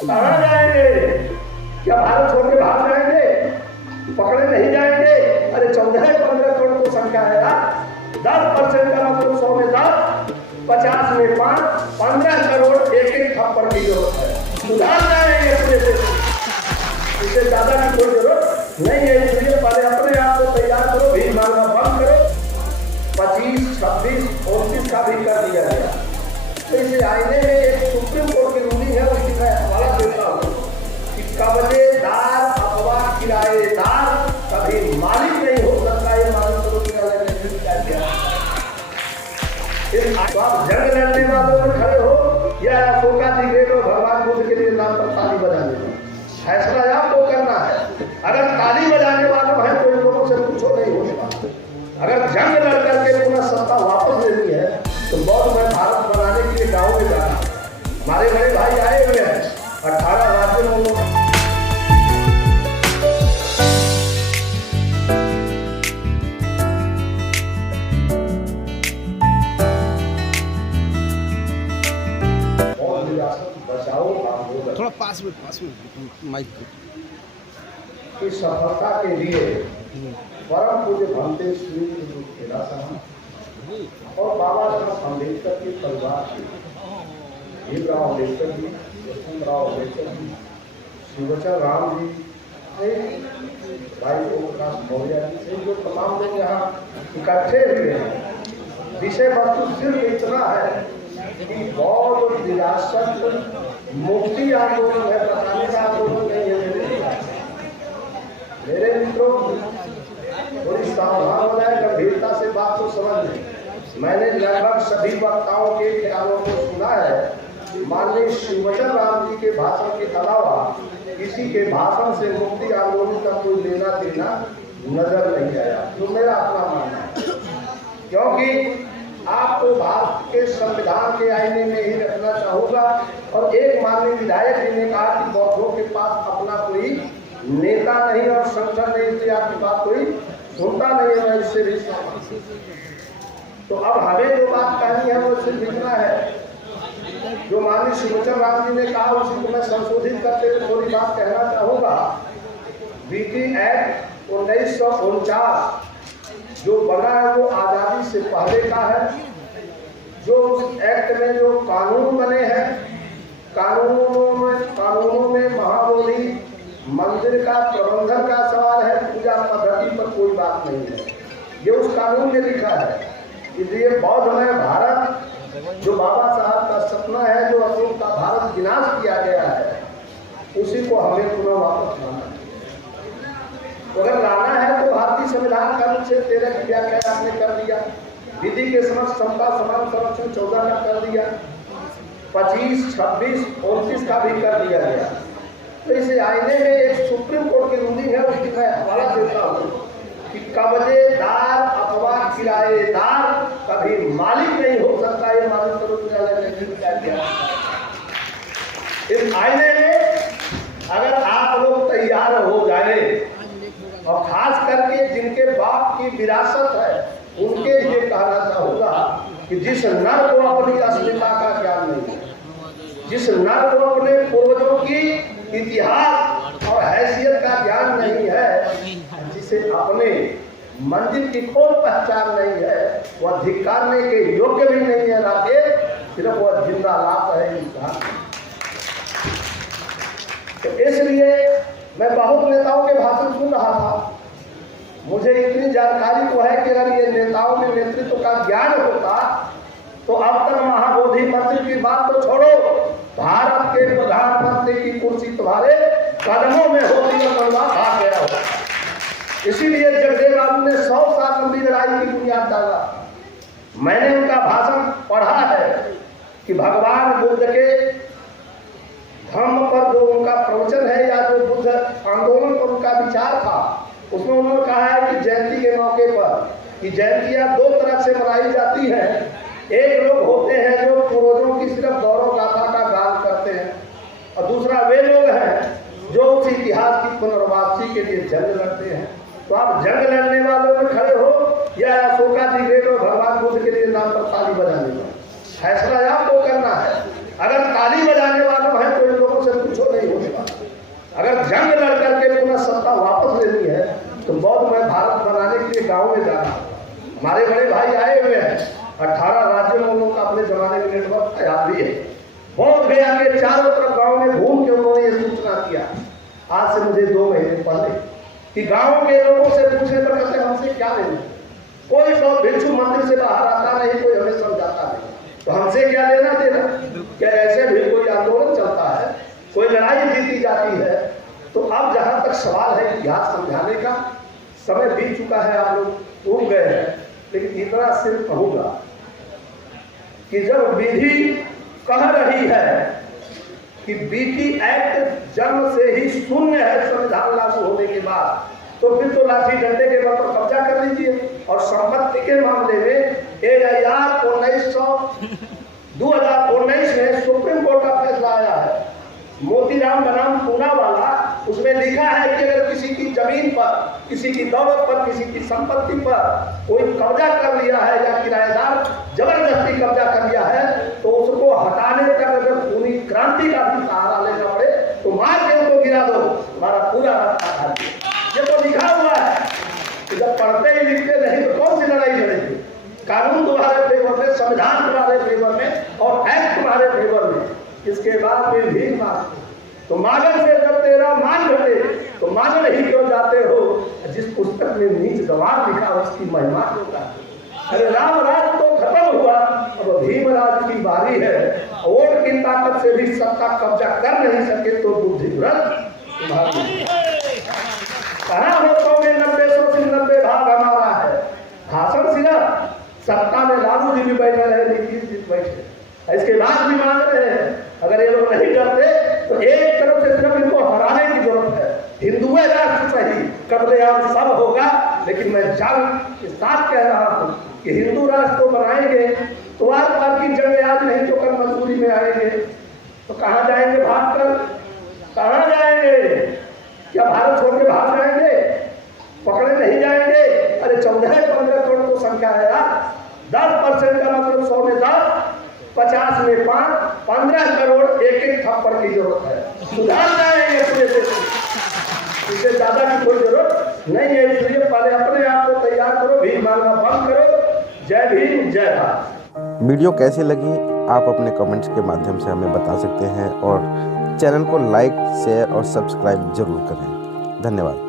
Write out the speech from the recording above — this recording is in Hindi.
कहाँ जाएंगे? क्या भारत छोड़ के भाग जाएंगे? पकड़े नहीं जाएंगे? अरे 14-15 करोड़ की संख्या है यार। 10% का मतलब 100 में 10, 50 में 5, 15 करोड़ एक थप्पड़ की जरूरत है। सुधार जाएंगे पूरे देश। इससे ज्यादा की कोई जरूरत नहीं है। इसलिए पहले अपने आप को तैयार करो, भीड़ मारना बंद करो। 25, 26, 29 का भी कर दिया गया। तो इसे आईने में एक सुप्रीम कोर्ट की रूलिंग है, उसकी मैं हवाला देता हूँ कि कब्जेदार अथवा किराएदार कभी मालिक नहीं हो सकता। ये मालिक करो किराए में क्या किया। तो आप जंग लड़ने वालों में खड़े हो या अशोका जी ग्रेट और भगवान बुद्ध के लिए नाम पर ताली बजाने में, फैसला आपको करना है। अगर ताली बजाने वालों हैं तो इन लोगों से पूछो, नहीं होगा। अगर जंग लड़ करके पुनः सत्ता वापस लेनी है तो बहुत में भारत बनाने के लिए गाँव में जाना। हमारे बड़े भाई आए हुए हैं 18 राज्यों में। बचाओ आंदोलन थोड़ा पास में माइक की सफलता के लिए परम पूज्य भंते श्री खेला साहब और बाबा साहब अम्बेडकर के परिवार के भीमराव अम्बेडकर जी, यशवंतराव अम्बेडकर जी, शिवचर राम जी, भाई ओमप्रकाश मौर्य जी, जो तमाम लोग यहाँ इकट्ठे हुए हैं। विषय वस्तु सिर्फ इतना है कि बौद्ध विरासत मुक्ति आंदोलन है, बताने का आंदोलन नहीं है। मेरे मित्रों, थोड़ी सावधान हो जाए, गंभीरता से बात को समझ लें। मैंने लगभग सभी वक्ताओं के ख्यालों को सुना है। माननीय शिवचर राम जी के भाषण के अलावा किसी के भाषण से मुक्ति आंदोलन का कोई लेना देना नजर नहीं आया, जो मेरा अपना मानना है। क्योंकि आपको भारत के संविधान के आईने में ही रखना चाहूंगा। और एक माननीय विधायक जी ने कहा कि बौद्धों के पास अपना कोई नेता नहीं और संगठन नहीं, इसलिए आपकी बात कोई सुनता नहीं है। मैं इससे भी तो अब हमें जो बात कहनी है वो सिर्फ इतना है, जो माननीय शिवचर राम जी ने कहा उसी को मैं संशोधित करते हुए थोड़ी बात कहना चाहूंगा। बीटी एक्ट 1949 जो बना है वो आजादी से पहले का है। जो उस एक्ट में जो कानून बने हैं, कानूनों में महाबोधि मंदिर का प्रबंधन का सवाल है, पूजा पद्धति पर कोई बात नहीं है। ये उस कानून में लिखा है। इसलिए बौद्धमय भारत जो बाबा साहब का सपना है, जो अशोक का भारत विनाश किया गया है, उसी को हमें पुनः वापस लाना है। तो अगर लाना है तो भारतीय संविधान का अनुच्छेद 13 की व्याख्या आपने कर दिया, विधि के समक्ष समता समान संरक्षण 14 का कर दिया, 25, 26, 29 का भी कर दिया गया। तो इसे आईने में एक सुप्रीम कोर्ट की रूलिंग है, उसकी मैं हवाला देता हूँ कि कब्जेदार अथवा किराएदार कभी मालिक नहीं हो सकता। ये मालिक करो क्या किया। इस आईने में अगर आप लोग तैयार हो जाए, और खास करके जिनके बाप की विरासत है उनके लिए कहना चाहूंगा कि जिस नर को अपनी अस्मिता का ज्ञान नहीं है, जिस नर को अपने पूर्वजों की इतिहास और हैसियत का ज्ञान नहीं है, जिसे अपने मंदिर की कोई पहचान नहीं है, वह धिक्कारने के योग्य भी नहीं है। राकेश सिर्फ वह जिंदा लाश है इंसान। तो इसलिए मैं बहुत नेताओं के भाषण सुन रहा था। मुझे इतनी जानकारी तो है कि अगर ये नेताओं में नेतृत्व का ज्ञान होता तो अब तक महाबोधि मंदिर की बात तो छोड़ो, भारत के प्रधानमंत्री की कुर्सी तुम्हारे कदमों में होती तो भाग गया होगा। इसीलिए जगदेव बाबू ने 100 साल लंबी लड़ाई की बुनियाद डाला। मैंने उनका भाषण पढ़ा है कि भगवान बुद्ध के धम्म पर जो उनका प्रवचन है या जो बुद्ध आंदोलन पर उनका विचार था, उसमें उन्होंने कहा है कि जयंती के मौके पर कि जयंतियां 2 तरह से मनाई जाती हैं। एक लोग होते हैं जो पूर्वजों की सिर्फ गौरव गाथा का गान करते हैं, और दूसरा वे लोग हैं जो उस इतिहास की पुनर्वापसी के लिए जंग लड़ते हैं। तो आप जंग लड़ने वालों में खड़े हो या अशोका जी ग्रेट और भगवान बुद्ध के लिए नाम पर ताली बजाने में, फैसला आपको करना है। अगर ताली बजाने वालों हैं तो इन लोगों से पूछो, आज से मुझे 2 महीने पहले कि गांव के लोगों से पूछने पर कहते हमसे क्या लेना। कोई तो भिक्षु मंदिर से बाहर आता नहीं, कोई हमें समझाता नहीं, तो हमसे क्या लेना देना। क्या ऐसे भी कोई आंदोलन चलता है, कोई लड़ाई जीती जाती है। तो अब जहां तक सवाल है इतिहास समझाने का, समय बीत चुका है, आप लोग उब गए हैं, लेकिन इतना सिर्फ कहूंगा कि जब विधि कह रही है कि बीटी एक्ट जन्म से ही शून्य है संविधान लागू होने के बाद, तो फिर तो लाठी डंडे के बल पर कब्जा कर लीजिए। और संपत्ति के मामले में 2019 में सुप्रीम कोर्ट का फैसला आया है, मोतीराम बनाम पूना वाला, उसमें लिखा है कि अगर किसी की जमीन पर, किसी की दौलत पर, किसी की संपत्ति पर कोई कब्जा कर लिया है या किराएदार जबरदस्ती कब्जा कर लिया है, तो उसको हटाने तक अगर पूरी क्रांति का भी सहारा लेना पड़े तो मार के उसको गिरा दो, हमारा पूरा रास्ता खा दिया। ये तो लिखा हुआ है कि जब पढ़ते ही लिखते नहीं तो कौन सी लड़ाई लड़ेगी। कानून तुम्हारे फेवर में, संविधान तुम्हारे फेवर में और एक्ट तुम्हारे फेवर में, इसके बाद में भी मार तो मानव से जब तेरा मान घटे तो मानव ही क्यों जाते हो। जिस पुस्तक में नीच गवार लिखा उसकी महिमा क्यों गाते। अरे राम राज तो खत्म हुआ, अब भीमराज की बारी है। वोट की ताकत से भी सत्ता कब्जा कर नहीं सके तो बुद्धिव्रत तुम्हारी। कहाँ हो 100 में 90 भाग हमारा है। भाषण सिर्फ सत्ता में लालू जी भी बैठे रहे, नीतीश जी बैठे, इसके बाद भी मांग रहे हैं। अगर ये लोग नहीं डरते तो एक तरफ से सिर्फ इनको हराने की जरूरत है। हिंदू राष्ट्र सही, कत्लेआम सब होगा, लेकिन मैं जान के साथ कह रहा हूँ कि हिंदू राष्ट्र को बनाएंगे तो आर की जंग आज नहीं तो कल मजबूरी में आएंगे। तो कहाँ जाएंगे भाग कर, कहाँ जाएंगे? क्या भारत छोड़ के भाग जाएंगे? पकड़े नहीं जाएंगे। अरे 14-15 करोड़ तो संख्या है यार, 10% का मतलब 100 में 10, 50 में 5, 15 करोड़ एक थप्पड़ की जरूरत है। सुधार जाएंगे पूरे देश में, इससे ज्यादा की कोई जरूरत नहीं है। इसलिए पहले अपने आप को तैयार करो, भीख मांगना बंद करो। जय भीम, जय भारत। वीडियो कैसी लगी आप अपने कमेंट्स के माध्यम से हमें बता सकते हैं और चैनल को लाइक, शेयर और सब्सक्राइब जरूर करें। धन्यवाद।